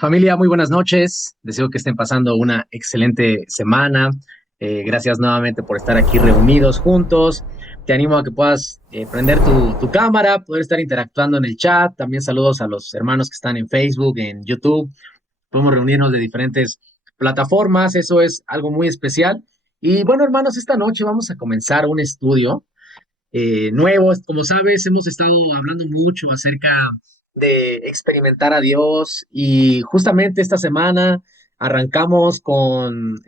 Familia, muy buenas noches. Deseo que estén pasando una excelente semana. Gracias nuevamente por estar aquí reunidos juntos. Te animo a que puedas prender tu cámara, poder estar interactuando en el chat. También saludos a los hermanos que están en Facebook, en YouTube. Podemos reunirnos de diferentes plataformas. Eso es algo muy especial. Y bueno, hermanos, esta noche vamos a comenzar un estudio nuevos. Como sabes, hemos estado hablando mucho acerca de experimentar a Dios y justamente esta semana arrancamos con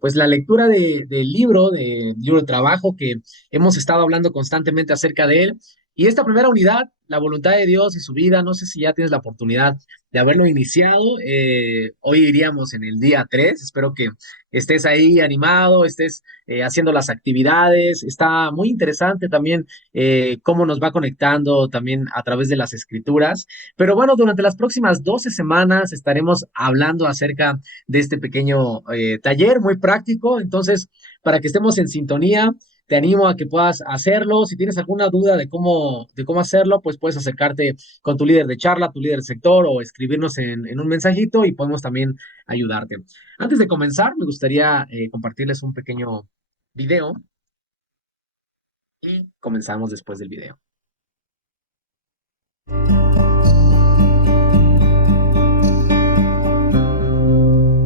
pues la lectura del libro de trabajo que hemos estado hablando constantemente acerca de él. Y esta primera unidad, la voluntad de Dios y su vida, no sé si ya tienes la oportunidad de haberlo iniciado. Hoy iríamos en el día 3. Espero que estés ahí animado, estés haciendo las actividades. Está muy interesante también cómo nos va conectando también a través de las escrituras. Pero bueno, durante las próximas 12 semanas estaremos hablando acerca de este pequeño taller muy práctico. Entonces, para que estemos en sintonía, te animo a que puedas hacerlo. Si tienes alguna duda de cómo hacerlo, pues puedes acercarte con tu líder de charla, tu líder de sector o escribirnos en un mensajito y podemos también ayudarte. Antes de comenzar, me gustaría compartirles un pequeño video y comenzamos después del video.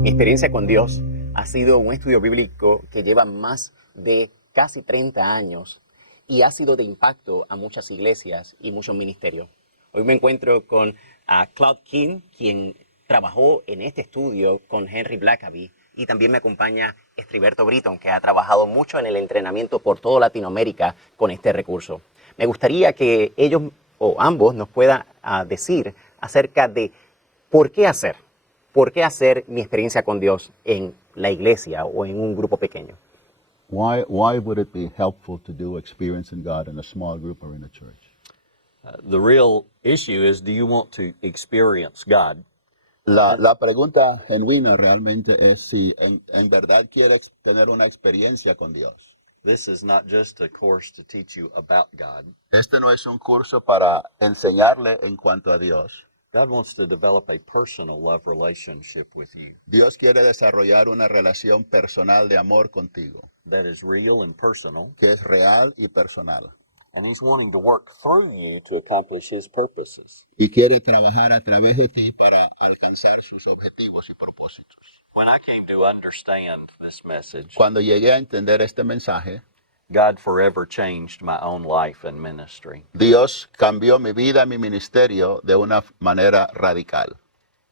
Mi experiencia con Dios ha sido un estudio bíblico que lleva más de casi 30 años y ha sido de impacto a muchas iglesias y muchos ministerios. Hoy me encuentro con Claude King, quien trabajó en este estudio con Henry Blackaby, y también me acompaña Estriberto Britton, que ha trabajado mucho en el entrenamiento por toda Latinoamérica con este recurso. Me gustaría que ellos o ambos nos puedan decir acerca de por qué hacer. ¿Por qué hacer mi experiencia con Dios en la iglesia o en un grupo pequeño? Why would it be helpful to do experiencing God in a small group or in a church? The real issue is, do you want to experience God? La pregunta genuina realmente es si en verdad quieres tener una experiencia con Dios. This is not just a course to teach you about God. Este no es un curso para enseñarle en cuanto a Dios. God wants to develop a personal love relationship with you Dios quiere desarrollar una relación personal de amor contigo, that is real and personal, que es real y personal. and He's wanting to work through you to accomplish His purposes. Y quiere trabajar a través de ti para alcanzar sus objetivos y propósitos. When I came to understand this message, Cuando llegué a entender este mensaje, God forever changed my own life and ministry. Dios cambió mi vida, mi ministerio de una manera radical.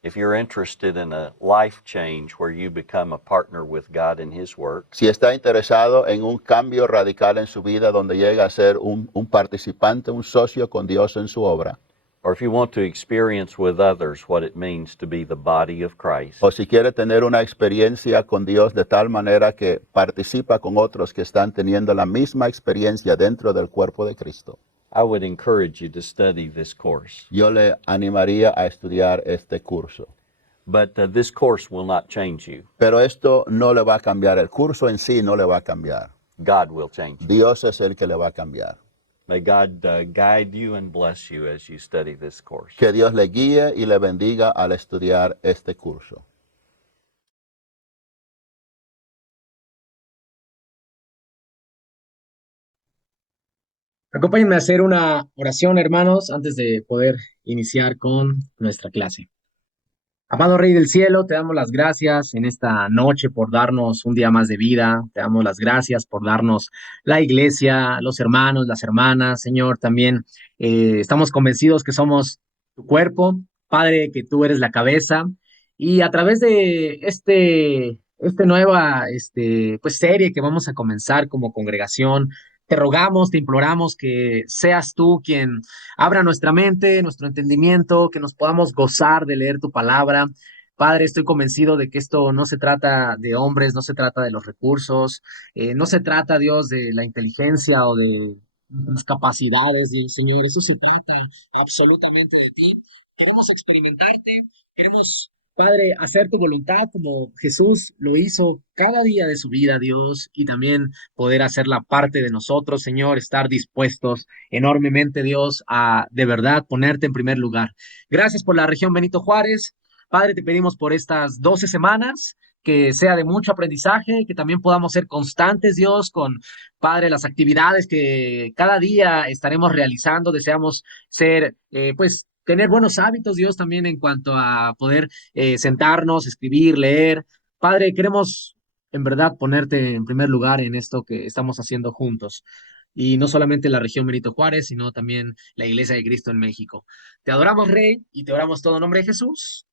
If you're interested in a life change where you become a partner with God in His work, Si está interesado en un cambio radical en su vida donde llega a ser un participante, un socio con Dios en su obra, or if you want to experience with others what it means to be the body of Christ, o si quiere tener una experiencia con Dios de tal manera que participa con otros que están teniendo la misma experiencia dentro del cuerpo de Cristo, I would encourage you to study this course. yo le animaría a estudiar este curso. But this course will not change you. Pero esto no le va a cambiar, el curso en sí no le va a cambiar. God will change you. Dios es el que le va a cambiar. May God guide you and bless you as you study this course. Que Dios le guíe y le bendiga al estudiar este curso. Acompáñenme a hacer una oración, hermanos, antes de poder iniciar con nuestra clase. Amado Rey del Cielo, te damos las gracias en esta noche por darnos un día más de vida. Te damos las gracias por darnos la iglesia, los hermanos, las hermanas. Señor, también estamos convencidos que somos tu cuerpo. Padre, que tú eres la cabeza. Y a través de este nueva pues serie que vamos a comenzar como congregación, te rogamos, te imploramos que seas tú quien abra nuestra mente, nuestro entendimiento, que nos podamos gozar de leer tu palabra. Padre, estoy convencido de que esto no se trata de hombres, no se trata de los recursos, no se trata, Dios, de la inteligencia o de las capacidades del Señor. Eso se trata absolutamente de ti. Queremos experimentarte, queremos, Padre, hacer tu voluntad como Jesús lo hizo cada día de su vida, Dios, y también poder hacerla parte de nosotros, Señor, estar dispuestos enormemente, Dios, a de verdad ponerte en primer lugar. Gracias por la región Benito Juárez. Padre, te pedimos por estas 12 semanas que sea de mucho aprendizaje, que también podamos ser constantes, Dios, con, Padre, las actividades que cada día estaremos realizando. Deseamos ser, pues, tener buenos hábitos, Dios, también en cuanto a poder sentarnos, escribir, leer. Padre, queremos en verdad ponerte en primer lugar en esto que estamos haciendo juntos. Y no solamente la región Benito Juárez, sino también la Iglesia de Cristo en México. Te adoramos, Rey, y te oramos todo en nombre de Jesús.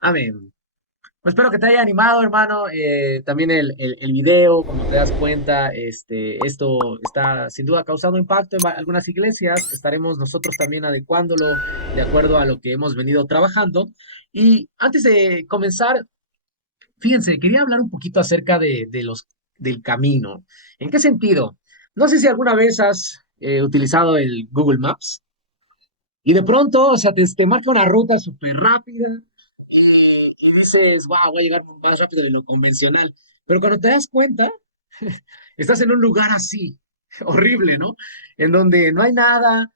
Amén. Pues espero que te haya animado, hermano. También el video, como te das cuenta, esto está sin duda causando impacto en algunas iglesias. Estaremos nosotros también adecuándolo de acuerdo a lo que hemos venido trabajando. Y antes de comenzar, fíjense, quería hablar un poquito acerca del camino. ¿En qué sentido? No sé si alguna vez has utilizado el Google Maps y de pronto, o sea, te marca una ruta súper rápida y dices, wow, voy a llegar más rápido de lo convencional. Pero cuando te das cuenta, estás en un lugar así, horrible, ¿no? En donde no hay nada,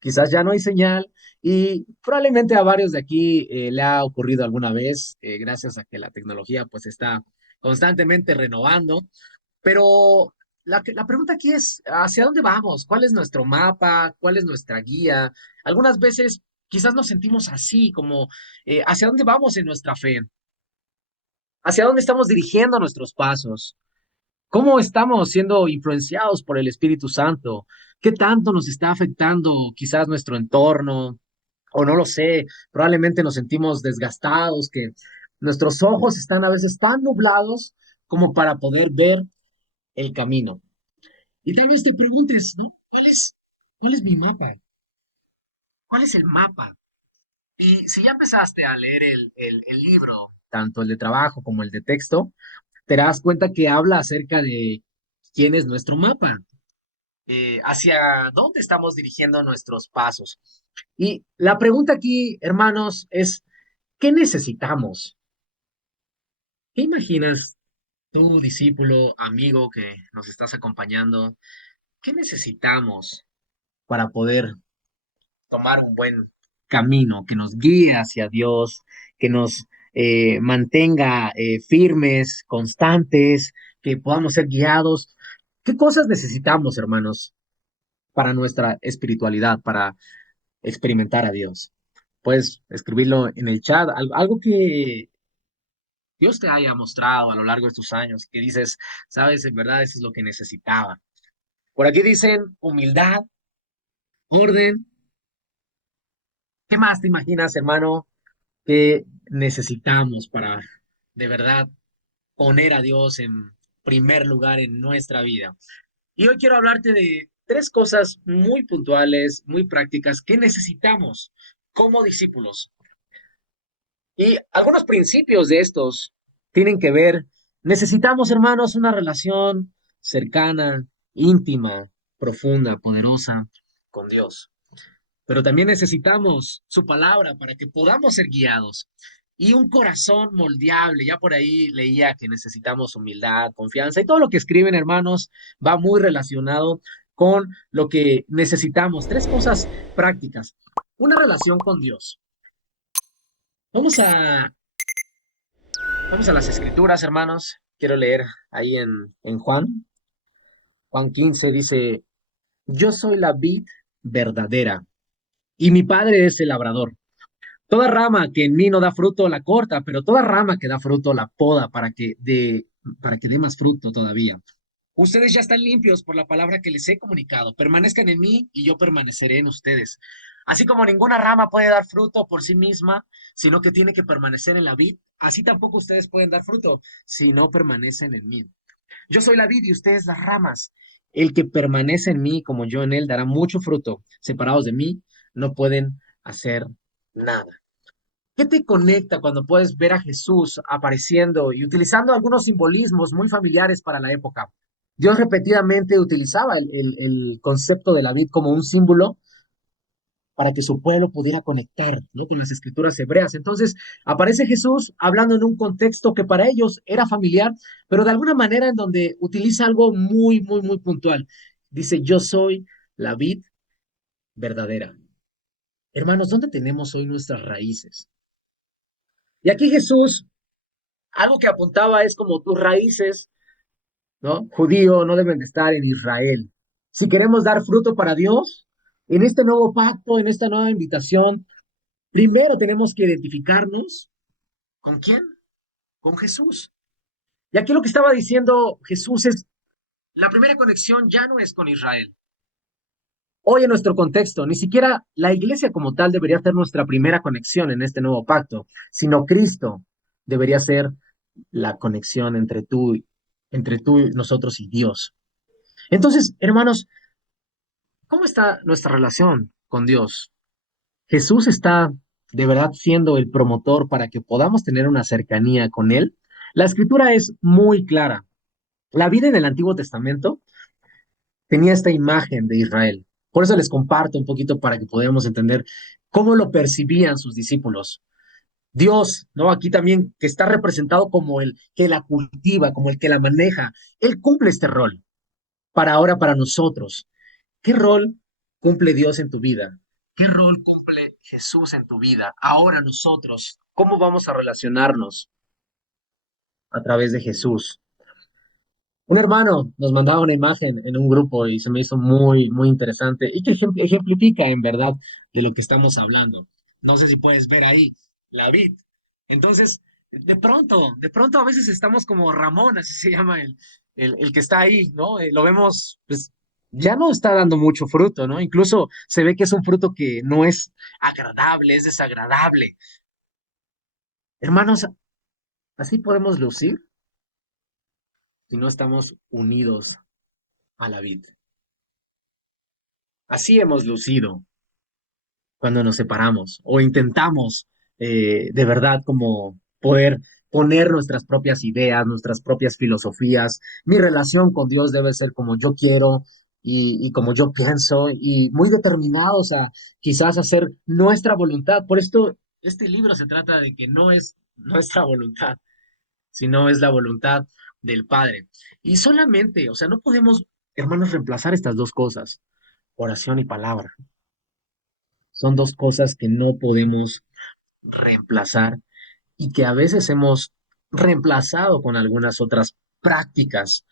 quizás ya no hay señal y probablemente a varios de aquí le ha ocurrido alguna vez, gracias a que la tecnología pues está constantemente renovando, pero la pregunta aquí es, ¿hacia dónde vamos? ¿Cuál es nuestro mapa? ¿Cuál es nuestra guía? Algunas veces quizás nos sentimos así, como, ¿hacia dónde vamos en nuestra fe? ¿Hacia dónde estamos dirigiendo nuestros pasos? ¿Cómo estamos siendo influenciados por el Espíritu Santo? ¿Qué tanto nos está afectando quizás nuestro entorno? O no lo sé, probablemente nos sentimos desgastados, que nuestros ojos están a veces tan nublados como para poder ver el camino. Y tal vez te preguntes, ¿no? ¿Cuál es mi mapa? ¿Cuál es el mapa? Y si ya empezaste a leer el libro, tanto el de trabajo como el de texto, te das cuenta que habla acerca de quién es nuestro mapa, hacia dónde estamos dirigiendo nuestros pasos. Y la pregunta aquí, hermanos, es, ¿qué necesitamos? ¿Qué imaginas tú, discípulo, amigo que nos estás acompañando? ¿Qué necesitamos para poder tomar un buen camino que nos guíe hacia Dios, que nos mantenga firmes, constantes, que podamos ser guiados? ¿Qué cosas necesitamos, hermanos, para nuestra espiritualidad, para experimentar a Dios? Puedes escribirlo en el chat, algo que Dios te haya mostrado a lo largo de estos años, que dices, sabes, en verdad eso es lo que necesitaba. Por aquí dicen humildad, orden. ¿Qué más te imaginas, hermano, que necesitamos para de verdad poner a Dios en primer lugar en nuestra vida? Y hoy quiero hablarte de tres cosas muy puntuales, muy prácticas que necesitamos como discípulos. Y algunos principios de estos tienen que ver, necesitamos, hermanos, una relación cercana, íntima, profunda, poderosa con Dios. Pero también necesitamos su palabra para que podamos ser guiados y un corazón moldeable. Ya por ahí leía que necesitamos humildad, confianza y todo lo que escriben, hermanos, va muy relacionado con lo que necesitamos. Tres cosas prácticas. Una relación con Dios. Vamos a Vamos a las escrituras, hermanos. Quiero leer ahí en Juan 15 dice, yo soy la vid verdadera y mi padre es el labrador. Toda rama que en mí no da fruto la corta, pero toda rama que da fruto la poda para que dé más fruto todavía. Ustedes ya están limpios por la palabra que les he comunicado. Permanezcan en mí y yo permaneceré en ustedes. Así como ninguna rama puede dar fruto por sí misma, sino que tiene que permanecer en la vid, así tampoco ustedes pueden dar fruto si no permanecen en mí. Yo soy la vid y ustedes las ramas. El que permanece en mí como yo en él dará mucho fruto. Separados de mí, no pueden hacer nada. ¿Qué te conecta cuando puedes ver a Jesús apareciendo y utilizando algunos simbolismos muy familiares para la época? Dios repetidamente utilizaba el concepto de la vid como un símbolo para que su pueblo pudiera conectar, ¿no?, con las escrituras hebreas. Entonces, aparece Jesús hablando en un contexto que para ellos era familiar, pero de alguna manera en donde utiliza algo muy, muy, muy puntual. Dice, yo soy la vid verdadera. Hermanos, ¿dónde tenemos hoy nuestras raíces? Y aquí Jesús, algo que apuntaba es como tus raíces, ¿no? Judío, no deben de estar en Israel. Si queremos dar fruto para Dios, en este nuevo pacto, en esta nueva invitación, primero tenemos que identificarnos con quién, con Jesús. Y aquí lo que estaba diciendo Jesús es, la primera conexión ya no es con Israel. Hoy en nuestro contexto, ni siquiera la iglesia como tal debería ser nuestra primera conexión en este nuevo pacto, sino Cristo debería ser la conexión entre tú, nosotros y Dios. Entonces, hermanos, ¿cómo está nuestra relación con Dios? ¿Jesús está de verdad siendo el promotor para que podamos tener una cercanía con Él? La escritura es muy clara. La vida en el Antiguo Testamento tenía esta imagen de Israel. Por eso les comparto un poquito para que podamos entender cómo lo percibían sus discípulos. Dios, ¿no? Aquí también que está representado como el que la cultiva, como el que la maneja. Él cumple este rol para ahora, para nosotros. ¿Qué rol cumple Dios en tu vida? ¿Qué rol cumple Jesús en tu vida? Ahora nosotros, ¿cómo vamos a relacionarnos a través de Jesús? Un hermano nos mandaba una imagen en un grupo y se me hizo muy, muy interesante y que ejemplifica en verdad de lo que estamos hablando. No sé si puedes ver ahí la vid. Entonces, de pronto a veces estamos como Ramón, así se llama el que está ahí, ¿no? Lo vemos, pues ya no está dando mucho fruto, ¿no? Incluso se ve que es un fruto que no es agradable, es desagradable. Hermanos, así podemos lucir si no estamos unidos a la vid. Así hemos lucido cuando nos separamos o intentamos de verdad como poder poner nuestras propias ideas, nuestras propias filosofías. Mi relación con Dios debe ser como yo quiero y como yo pienso y muy determinados a quizás hacer nuestra voluntad. Por esto, este libro se trata de que no es nuestra voluntad, sino es la voluntad del Padre. Y solamente, o sea, no podemos, hermanos, reemplazar estas dos cosas, oración y palabra. Son dos cosas que no podemos reemplazar y que a veces hemos reemplazado con algunas otras prácticas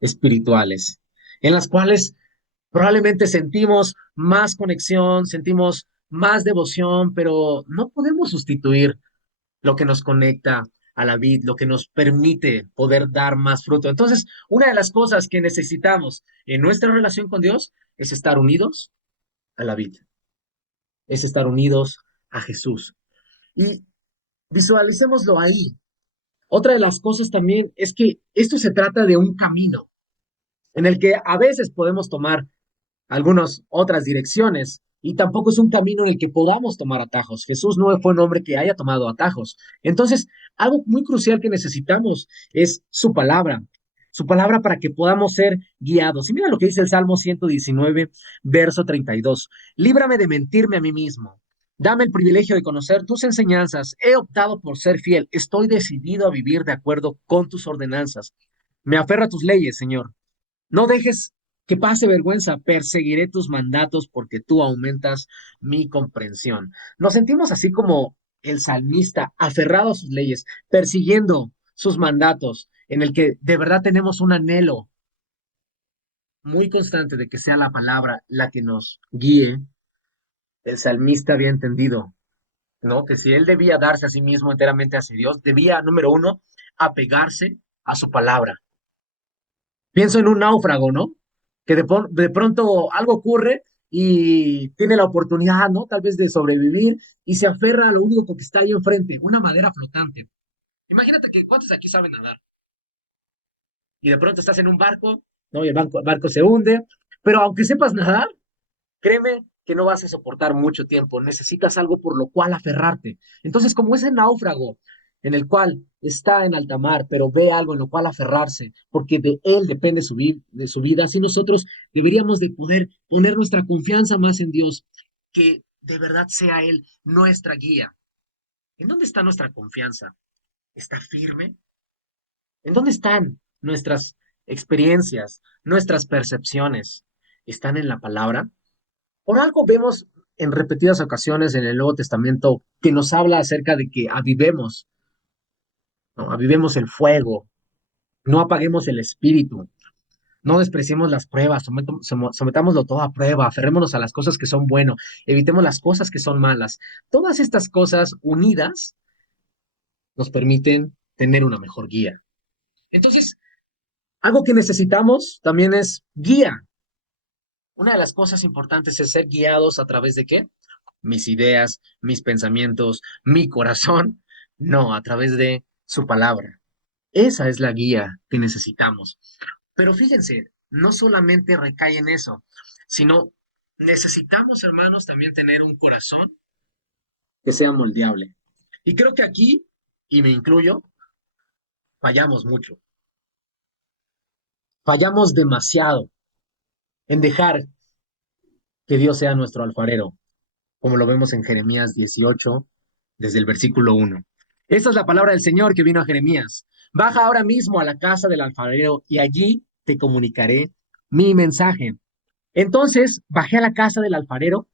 espirituales, en las cuales probablemente sentimos más conexión, sentimos más devoción, pero no podemos sustituir lo que nos conecta a la vid, lo que nos permite poder dar más fruto. Entonces, una de las cosas que necesitamos en nuestra relación con Dios es estar unidos a la vid, es estar unidos a Jesús. Y visualicémoslo ahí. Otra de las cosas también es que esto se trata de un camino en el que a veces podemos tomar algunas otras direcciones y tampoco es un camino en el que podamos tomar atajos. Jesús no fue un hombre que haya tomado atajos. Entonces, algo muy crucial que necesitamos es su palabra para que podamos ser guiados. Y mira lo que dice el Salmo 119, verso 32. Líbrame de mentirme a mí mismo. Dame el privilegio de conocer tus enseñanzas. He optado por ser fiel. Estoy decidido a vivir de acuerdo con tus ordenanzas. Me aferro a tus leyes, Señor. No dejes que pase vergüenza, perseguiré tus mandatos porque tú aumentas mi comprensión. Nos sentimos así como el salmista, aferrado a sus leyes, persiguiendo sus mandatos, en el que de verdad tenemos un anhelo muy constante de que sea la palabra la que nos guíe. El salmista había entendido, ¿no? Que si él debía darse a sí mismo enteramente hacia Dios, debía, número uno, apegarse a su palabra. Pienso en un náufrago, ¿no? Que de pronto algo ocurre y tiene la oportunidad, ¿no? Tal vez de sobrevivir y se aferra a lo único que está ahí enfrente, una madera flotante. Imagínate que cuántos de aquí saben nadar y de pronto estás en un barco, ¿no? Y el barco se hunde, pero aunque sepas nadar, créeme que no vas a soportar mucho tiempo, necesitas algo por lo cual aferrarte. Entonces, como ese náufrago en el cual está en alta mar, pero ve algo en lo cual aferrarse, porque de él depende de su vida, así nosotros deberíamos de poder poner nuestra confianza más en Dios, que de verdad sea Él nuestra guía. ¿En dónde está nuestra confianza? ¿Está firme? ¿En dónde están nuestras experiencias, nuestras percepciones? ¿Están en la palabra? Por algo vemos en repetidas ocasiones en el Nuevo Testamento que nos habla acerca de que avivemos. ¿no? Avivemos el fuego, no apaguemos el espíritu, no despreciemos las pruebas, sometámoslo todo a prueba, aferrémonos a las cosas que son buenas, evitemos las cosas que son malas. Todas estas cosas unidas nos permiten tener una mejor guía. Entonces, algo que necesitamos también es guía. Una de las cosas importantes es ser guiados a través de ¿qué? Mis ideas, mis pensamientos, mi corazón. No, a través de su palabra. Esa es la guía que necesitamos. Pero fíjense, no solamente recae en eso, sino necesitamos, hermanos, también tener un corazón que sea moldeable. Y creo que aquí, y me incluyo, fallamos mucho. Fallamos demasiado en dejar que Dios sea nuestro alfarero, como lo vemos en Jeremías 18, desde el versículo 1. Esta es la palabra del Señor que vino a Jeremías. Baja ahora mismo a la casa del alfarero y allí te comunicaré mi mensaje. Entonces bajé a la casa del alfarero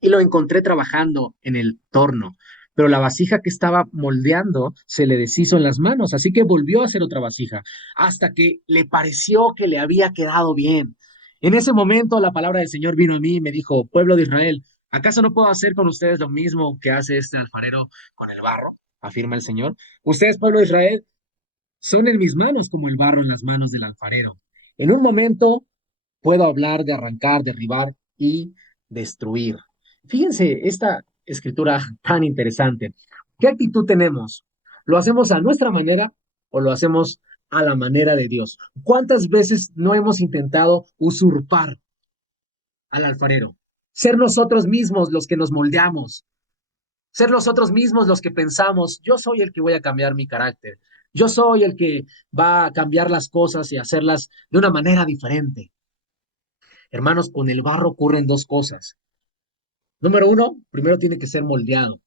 y lo encontré trabajando en el torno, pero la vasija que estaba moldeando se le deshizo en las manos, así que volvió a hacer otra vasija, hasta que le pareció que le había quedado bien. En ese momento la palabra del Señor vino a mí y me dijo, pueblo de Israel, ¿acaso no puedo hacer con ustedes lo mismo que hace este alfarero con el barro? Afirma el Señor. Ustedes, pueblo de Israel, son en mis manos como el barro en las manos del alfarero. En un momento puedo hablar de arrancar, derribar y destruir. Fíjense esta escritura tan interesante. ¿Qué actitud tenemos? ¿Lo hacemos a nuestra manera o lo hacemos a la manera de Dios? ¿Cuántas veces no hemos intentado usurpar al alfarero? Ser nosotros mismos los que nos moldeamos, ser nosotros mismos los que pensamos, yo soy el que voy a cambiar mi carácter, yo soy el que va a cambiar las cosas y hacerlas de una manera diferente. Hermanos, con el barro ocurren dos cosas. Número uno, primero tiene que ser moldeado,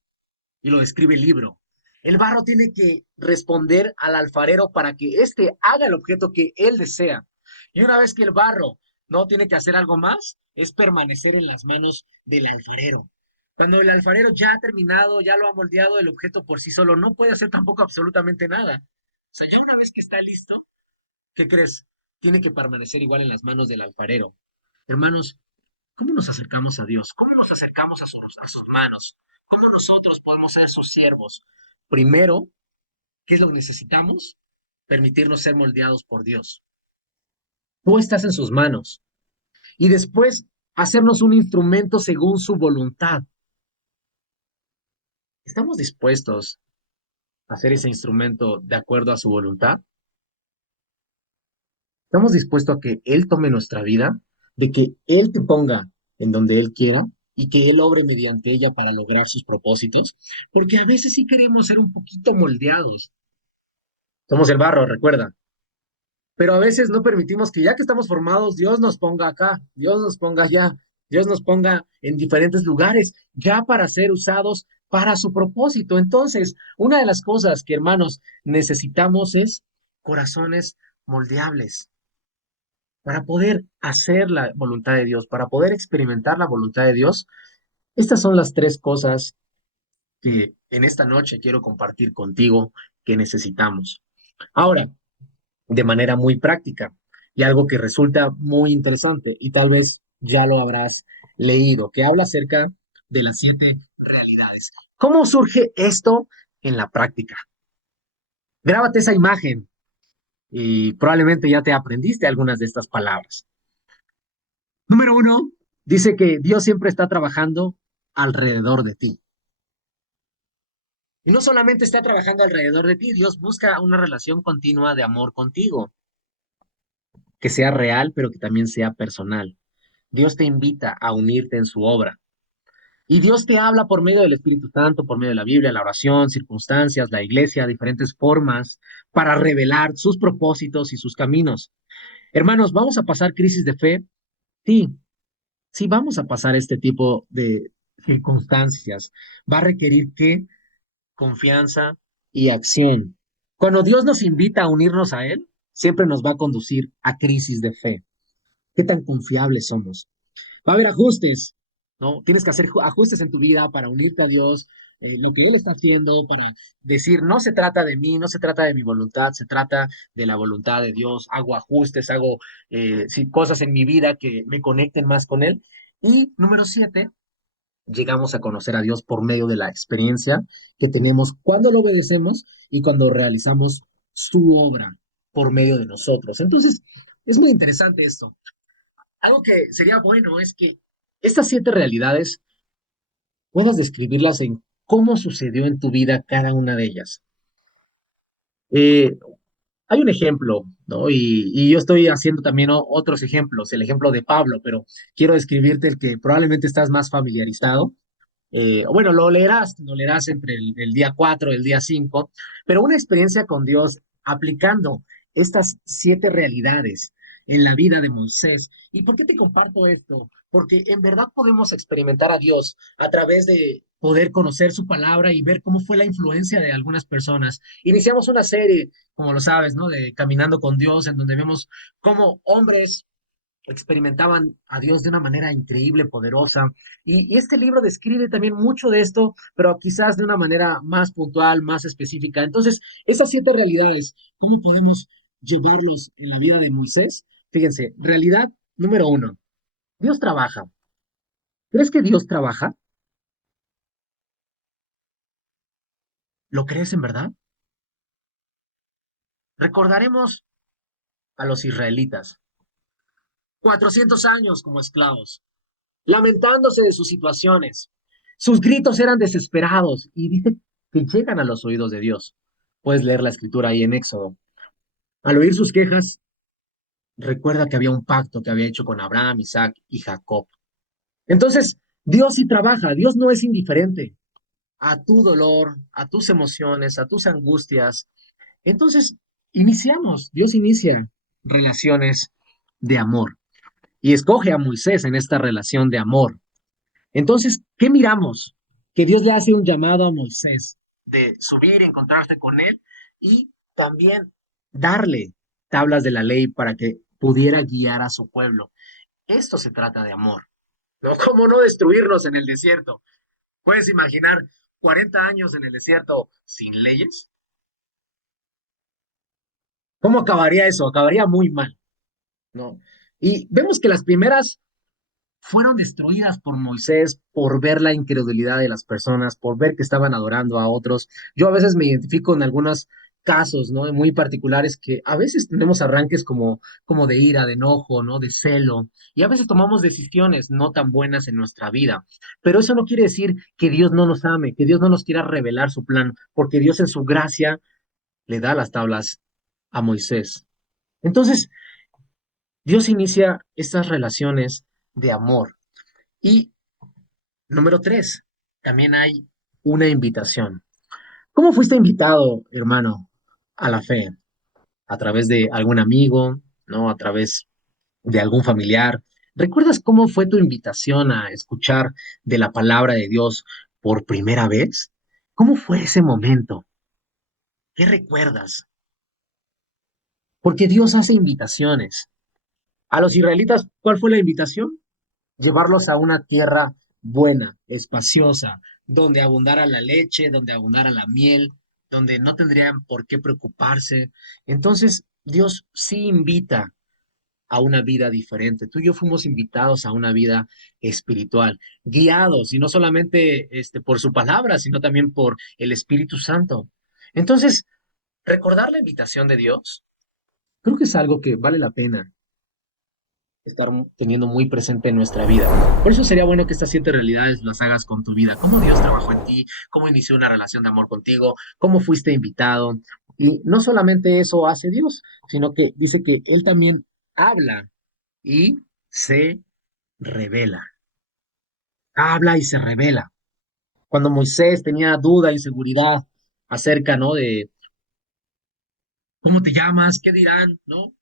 y lo describe el libro. El barro tiene que responder al alfarero para que éste haga el objeto que él desea. Y una vez que el barro no tiene que hacer algo más, es permanecer en las manos del alfarero. Cuando el alfarero ya ha terminado, ya lo ha moldeado, el objeto por sí solo no puede hacer tampoco absolutamente nada. O sea, ya una vez que está listo, ¿qué crees? Tiene que permanecer igual en las manos del alfarero. Hermanos, ¿cómo nos acercamos a Dios? ¿Cómo nos acercamos a sus manos? ¿Cómo nosotros podemos ser sus siervos? Primero, ¿qué es lo que necesitamos? Permitirnos ser moldeados por Dios. Tú estás en sus manos. Y después, hacernos un instrumento según su voluntad. ¿Estamos dispuestos a hacer ese instrumento de acuerdo a su voluntad? ¿Estamos dispuestos a que Él tome nuestra vida? ¿De que Él te ponga en donde Él quiera? Y que Él obre mediante ella para lograr sus propósitos, porque a veces sí queremos ser un poquito moldeados. Somos el barro, recuerda, pero a veces no permitimos que ya que estamos formados, Dios nos ponga acá, Dios nos ponga allá, Dios nos ponga en diferentes lugares, ya para ser usados para su propósito. Entonces, una de las cosas que, hermanos, necesitamos es corazones moldeables para poder hacer la voluntad de Dios, para poder experimentar la voluntad de Dios. Estas son las tres cosas que en esta noche quiero compartir contigo que necesitamos. Ahora, de manera muy práctica y algo que resulta muy interesante y tal vez ya lo habrás leído, que habla acerca de las 7 realidades. ¿Cómo surge esto en la práctica? Grábate esa imagen y probablemente ya te aprendiste algunas de estas palabras. Número uno, dice que Dios siempre está trabajando alrededor de ti. Y no solamente está trabajando alrededor de ti, Dios busca una relación continua de amor contigo, que sea real, pero que también sea personal. Dios te invita a unirte en su obra. Y Dios te habla por medio del Espíritu Santo, por medio de la Biblia, la oración, circunstancias, la iglesia, diferentes formas para revelar sus propósitos y sus caminos. Hermanos, ¿vamos a pasar crisis de fe? Sí, sí vamos a pasar este tipo de circunstancias. Va a requerir que confianza y acción. Cuando Dios nos invita a unirnos a Él, siempre nos va a conducir a crisis de fe. ¿Qué tan confiables somos? Va a haber ajustes, ¿no? Tienes que hacer ajustes en tu vida para unirte a Dios, lo que Él está haciendo, para decir, no se trata de mí, no se trata de mi voluntad, se trata de la voluntad de Dios. Hago ajustes, hago sí, cosas en mi vida que me conecten más con Él. Y número 7, llegamos a conocer a Dios por medio de la experiencia que tenemos cuando lo obedecemos y cuando realizamos su obra por medio de nosotros. Entonces, es muy interesante esto. Algo que sería bueno es que estas 7 realidades puedas describirlas en cómo sucedió en tu vida cada una de ellas. Eh, Hay un ejemplo, ¿no? Y yo estoy haciendo también otros ejemplos, el ejemplo de Pablo, pero quiero describirte el que probablemente estás más familiarizado. Bueno, lo leerás entre el día 4 y el día 5, pero una experiencia con Dios aplicando estas 7 realidades en la vida de Moisés. ¿Y por qué te comparto esto? Porque en verdad podemos experimentar a Dios a través de poder conocer su palabra y ver cómo fue la influencia de algunas personas. Iniciamos una serie, como lo sabes, ¿no? De Caminando con Dios, en donde vemos cómo hombres experimentaban a Dios de una manera increíble, poderosa. Y este libro describe también mucho de esto, pero quizás de una manera más puntual, más específica. Entonces, esas 7 realidades, ¿cómo podemos llevarlos en la vida de Moisés? Fíjense, realidad número 1, Dios trabaja. ¿Crees que Dios trabaja? ¿Lo crees en verdad? Recordaremos a los israelitas, 400 años como esclavos, lamentándose de sus situaciones. Sus gritos eran desesperados y dice que llegan a los oídos de Dios. Puedes leer la escritura ahí en Éxodo. Al oír sus quejas, recuerda que había un pacto que había hecho con Abraham, Isaac y Jacob. Entonces, Dios sí trabaja, Dios no es indiferente a tu dolor, a tus emociones, a tus angustias. Entonces, Dios inicia relaciones de amor y escoge a Moisés en esta relación de amor. Entonces, ¿qué miramos? Que Dios le hace un llamado a Moisés de subir, encontrarse con él y también darle tablas de la ley para que pudiera guiar a su pueblo. Esto se trata de amor, ¿no? ¿Cómo no destruirnos en el desierto? ¿Puedes imaginar 40 años en el desierto sin leyes? ¿Cómo acabaría eso? Acabaría muy mal, ¿no? Y vemos que las primeras fueron destruidas por Moisés por ver la incredulidad de las personas, por ver que estaban adorando a otros. Yo a veces me identifico en algunos casos, ¿no? Muy particulares que a veces tenemos arranques como de ira, de enojo, ¿no? De celo, y a veces tomamos decisiones no tan buenas en nuestra vida. Pero eso no quiere decir que Dios no nos ame, que Dios no nos quiera revelar su plan, porque Dios en su gracia le da las tablas a Moisés. Entonces, Dios inicia estas relaciones de amor. Y número 3, también hay una invitación. ¿Cómo fuiste invitado, hermano, a la fe? ¿A través de algún amigo, no? ¿A través de algún familiar? ¿Recuerdas cómo fue tu invitación a escuchar de la palabra de Dios por primera vez? ¿Cómo fue ese momento? ¿Qué recuerdas? Porque Dios hace invitaciones. A los israelitas, ¿cuál fue la invitación? Llevarlos a una tierra buena, espaciosa, donde abundara la leche, donde abundara la miel, donde no tendrían por qué preocuparse. Entonces, Dios sí invita a una vida diferente. Tú y yo fuimos invitados a una vida espiritual, guiados, y no solamente por su palabra, sino también por el Espíritu Santo. Entonces, recordar la invitación de Dios, creo que es algo que vale la pena estar teniendo muy presente en nuestra vida. Por eso sería bueno que estas 7 realidades las hagas con tu vida. Cómo Dios trabajó en ti, cómo inició una relación de amor contigo, cómo fuiste invitado. Y no solamente eso hace Dios, sino que dice que Él también habla y se revela. Habla y se revela. Cuando Moisés tenía duda, inseguridad acerca, ¿no? De ¿cómo te llamas? ¿Qué dirán? ¿No?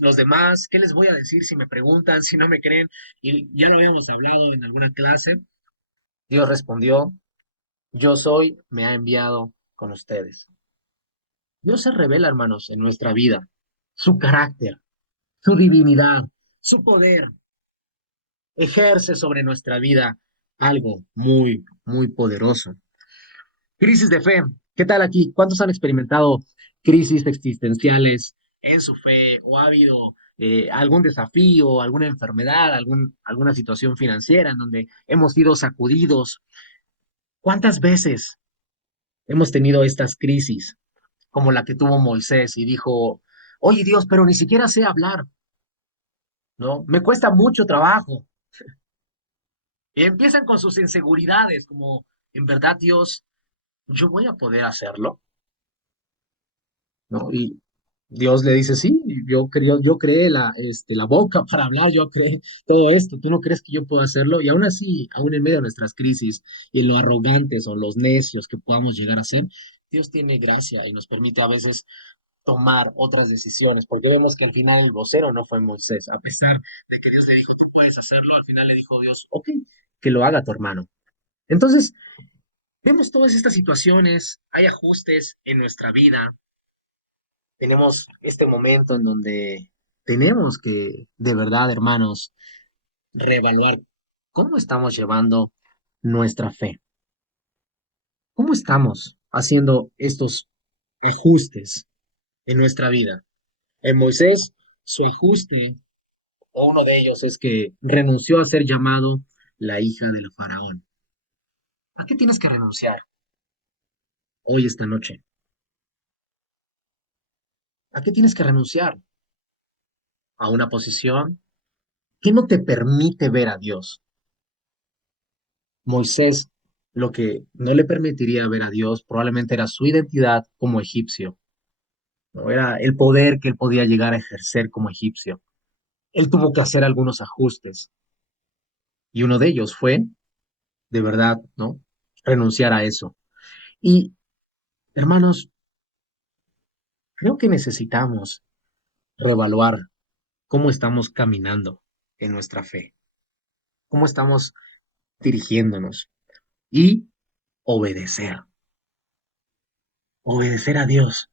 Los demás, ¿qué les voy a decir si me preguntan, si no me creen? Y ya lo habíamos hablado en alguna clase. Dios respondió, yo soy, me ha enviado con ustedes. Dios se revela, hermanos, en nuestra vida, su carácter, su divinidad, su poder, ejerce sobre nuestra vida algo muy, muy poderoso. Crisis de fe. ¿Qué tal aquí? ¿Cuántos han experimentado crisis existenciales en su fe o ha habido algún desafío, alguna enfermedad, alguna situación financiera en donde hemos sido sacudidos? ¿Cuántas veces hemos tenido estas crisis como la que tuvo Moisés y dijo, oye Dios, pero ni siquiera sé hablar, ¿no? Me cuesta mucho trabajo. Y empiezan con sus inseguridades, como, en verdad Dios, yo voy a poder hacerlo, ¿no? Y Dios le dice, sí, yo creé la boca para hablar, yo creé todo esto, ¿tú no crees que yo puedo hacerlo? Y aún así, aún en medio de nuestras crisis y en lo arrogantes o los necios que podamos llegar a ser, Dios tiene gracia y nos permite a veces tomar otras decisiones, porque vemos que al final el vocero no fue Moisés, a pesar de que Dios le dijo, tú puedes hacerlo, al final le dijo Dios, ok, que lo haga tu hermano. Entonces, vemos todas estas situaciones, hay ajustes en nuestra vida, tenemos este momento en donde tenemos que, de verdad, hermanos, reevaluar cómo estamos llevando nuestra fe, cómo estamos haciendo estos ajustes en nuestra vida. En Moisés, su ajuste, o uno de ellos, es que renunció a ser llamado la hija del faraón. ¿A qué tienes que renunciar hoy, esta noche? ¿A qué tienes que renunciar? ¿A una posición que no te permite ver a Dios? Moisés, lo que no le permitiría ver a Dios probablemente era su identidad como egipcio, ¿no? Era el poder que él podía llegar a ejercer como egipcio. Él tuvo que hacer algunos ajustes y uno de ellos fue, de verdad, ¿no? Renunciar a eso. Y, hermanos, creo que necesitamos reevaluar cómo estamos caminando en nuestra fe, cómo estamos dirigiéndonos y obedecer, obedecer a Dios.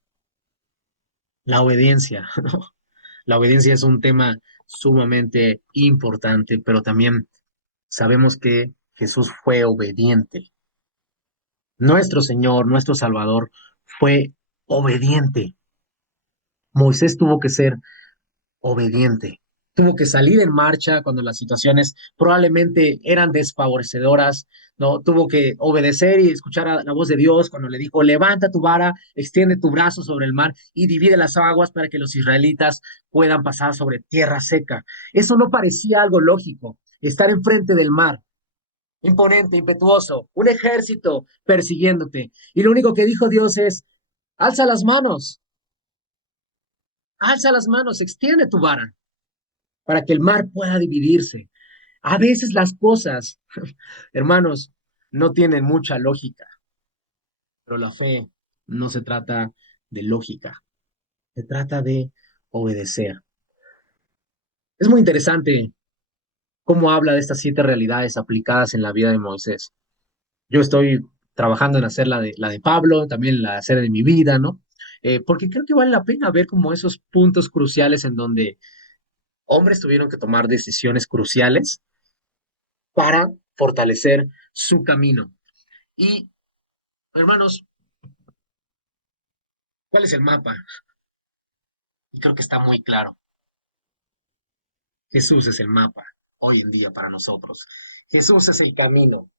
La obediencia, ¿no? La obediencia es un tema sumamente importante, pero también sabemos que Jesús fue obediente. Nuestro Señor, nuestro Salvador, fue obediente. Moisés tuvo que ser obediente. Tuvo que salir en marcha cuando las situaciones probablemente eran desfavorecedoras, ¿no? Tuvo que obedecer y escuchar a la voz de Dios cuando le dijo, levanta tu vara, extiende tu brazo sobre el mar y divide las aguas para que los israelitas puedan pasar sobre tierra seca. Eso no parecía algo lógico, estar enfrente del mar, imponente, impetuoso, un ejército persiguiéndote. Y lo único que dijo Dios es, alza las manos, extiende tu vara para que el mar pueda dividirse. A veces las cosas, hermanos, no tienen mucha lógica, pero la fe no se trata de lógica, se trata de obedecer. Es muy interesante cómo habla de estas 7 realidades aplicadas en la vida de Moisés. Yo estoy trabajando en hacer la de Pablo, también la de hacer de mi vida, ¿no? Porque creo que vale la pena ver como esos puntos cruciales en donde hombres tuvieron que tomar decisiones cruciales para fortalecer su camino. Y, hermanos, ¿cuál es el mapa? Y creo que está muy claro. Jesús es el mapa hoy en día para nosotros. Jesús es el camino.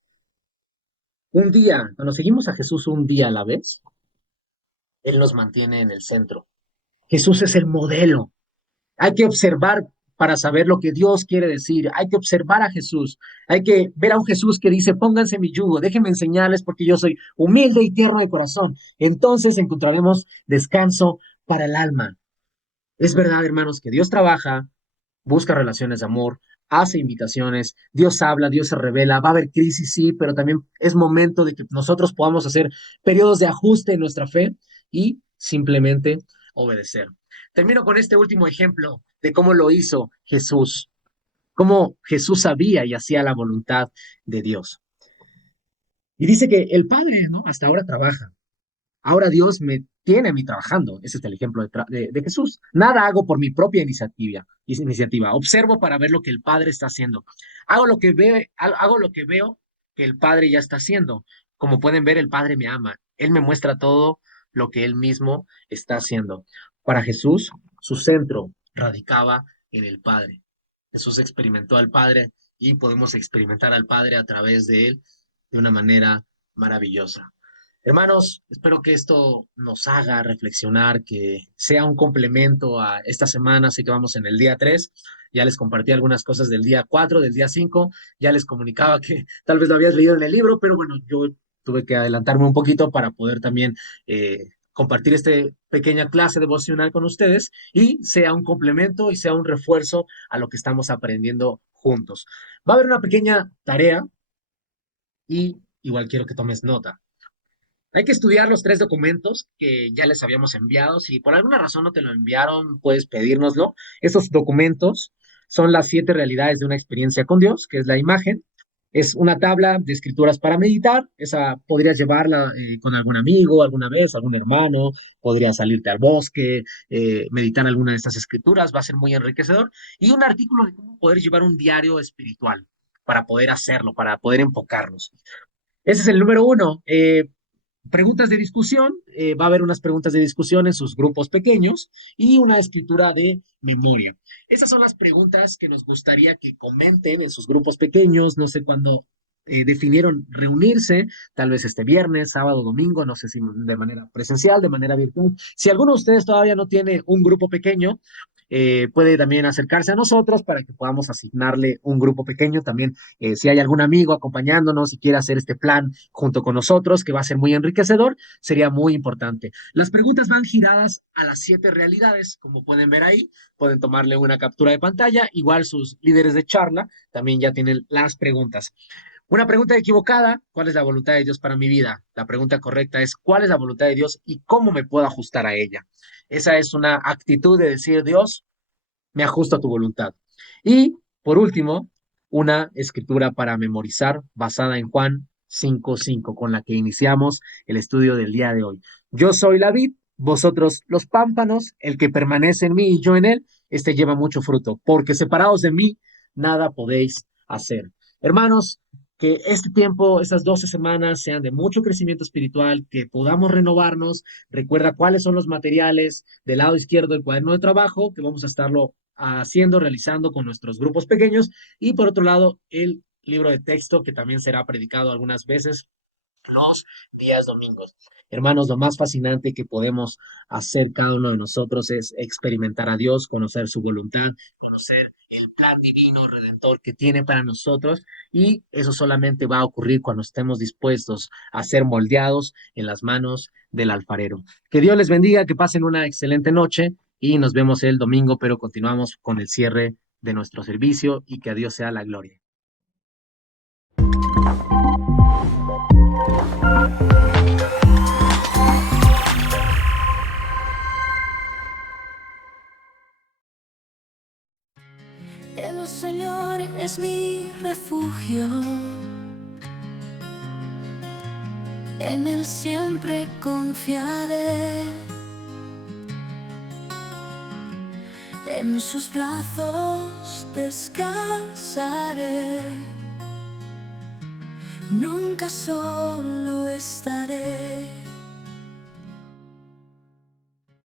Un día, cuando seguimos a Jesús un día a la vez, Él nos mantiene en el centro. Jesús es el modelo. Hay que observar para saber lo que Dios quiere decir. Hay que observar a Jesús. Hay que ver a un Jesús que dice, pónganse mi yugo, déjenme enseñarles porque yo soy humilde y tierno de corazón. Entonces encontraremos descanso para el alma. Es verdad, hermanos, que Dios trabaja, busca relaciones de amor, hace invitaciones, Dios habla, Dios se revela, va a haber crisis, sí, pero también es momento de que nosotros podamos hacer periodos de ajuste en nuestra fe y simplemente obedecer. Termino con este último ejemplo de cómo lo hizo Jesús, cómo Jesús sabía y hacía la voluntad de Dios. Y dice que el Padre, ¿no? Hasta ahora trabaja. Ahora Dios me tiene a mí trabajando. Ese es el ejemplo de Jesús. Nada hago por mi propia iniciativa. Observo para ver lo que el Padre está haciendo. Hago lo que veo que el Padre ya está haciendo. como pueden ver, el Padre me ama. Él me muestra todo lo que Él mismo está haciendo. Para Jesús, su centro radicaba en el Padre. Jesús experimentó al Padre y podemos experimentar al Padre a través de Él de una manera maravillosa. Hermanos, espero que esto nos haga reflexionar, que sea un complemento a esta semana. Sé que vamos en el día 3. Ya les compartí algunas cosas del día 4, del día 5. Ya les comunicaba que tal vez lo habías leído en el libro, pero bueno, yo tuve que adelantarme un poquito para poder también compartir esta pequeña clase devocional con ustedes y sea un complemento y sea un refuerzo a lo que estamos aprendiendo juntos. Va a haber una pequeña tarea y igual quiero que tomes nota. Hay que estudiar los 3 documentos que ya les habíamos enviado. Si por alguna razón no te lo enviaron, puedes pedírnoslo. Esos documentos son las 7 realidades de una experiencia con Dios, que es la imagen. Es una tabla de escrituras para meditar. Esa podrías llevarla con algún amigo, alguna vez, algún hermano. Podrías salirte al bosque, meditar alguna de estas escrituras. Va a ser muy enriquecedor. Y un artículo de cómo poder llevar un diario espiritual para poder hacerlo, para poder enfocarnos. Ese es el número 1. Preguntas de discusión, va a haber unas preguntas de discusión en sus grupos pequeños y una escritura de memoria. Esas son las preguntas que nos gustaría que comenten en sus grupos pequeños. No sé cuándo definieron reunirse, tal vez este viernes, sábado, domingo, no sé si de manera presencial, de manera virtual. Si alguno de ustedes todavía no tiene un grupo pequeño, puede también acercarse a nosotros para que podamos asignarle un grupo pequeño. También, si hay algún amigo acompañándonos y quiere hacer este plan junto con nosotros, que va a ser muy enriquecedor, sería muy importante. Las preguntas van giradas a las 7 realidades, como pueden ver ahí. Pueden tomarle una captura de pantalla. Igual sus líderes de charla también ya tienen las preguntas. Una pregunta equivocada: ¿cuál es la voluntad de Dios para mi vida? La pregunta correcta es: ¿cuál es la voluntad de Dios y cómo me puedo ajustar a ella? Esa es una actitud de decir: Dios, me ajusto a tu voluntad. Y por último, una escritura para memorizar basada en Juan 5:5, con la que iniciamos el estudio del día de hoy. Yo soy la vid, vosotros los pámpanos. El que permanece en mí y yo en él, este lleva mucho fruto, porque separados de mí, nada podéis hacer. Hermanos, que este tiempo, estas 12 semanas, sean de mucho crecimiento espiritual, que podamos renovarnos. Recuerda cuáles son los materiales del lado izquierdo del cuaderno de trabajo, que vamos a estarlo haciendo, realizando con nuestros grupos pequeños. Y por otro lado, el libro de texto, que también será predicado algunas veces los días domingos. Hermanos, lo más fascinante que podemos hacer cada uno de nosotros es experimentar a Dios, conocer su voluntad, conocer el plan divino, redentor que tiene para nosotros, y eso solamente va a ocurrir cuando estemos dispuestos a ser moldeados en las manos del alfarero. Que Dios les bendiga, que pasen una excelente noche y nos vemos el domingo, pero continuamos con el cierre de nuestro servicio y que a Dios sea la gloria. El Señor es mi refugio, en Él siempre confiaré, en sus brazos descansaré, nunca solo estaré.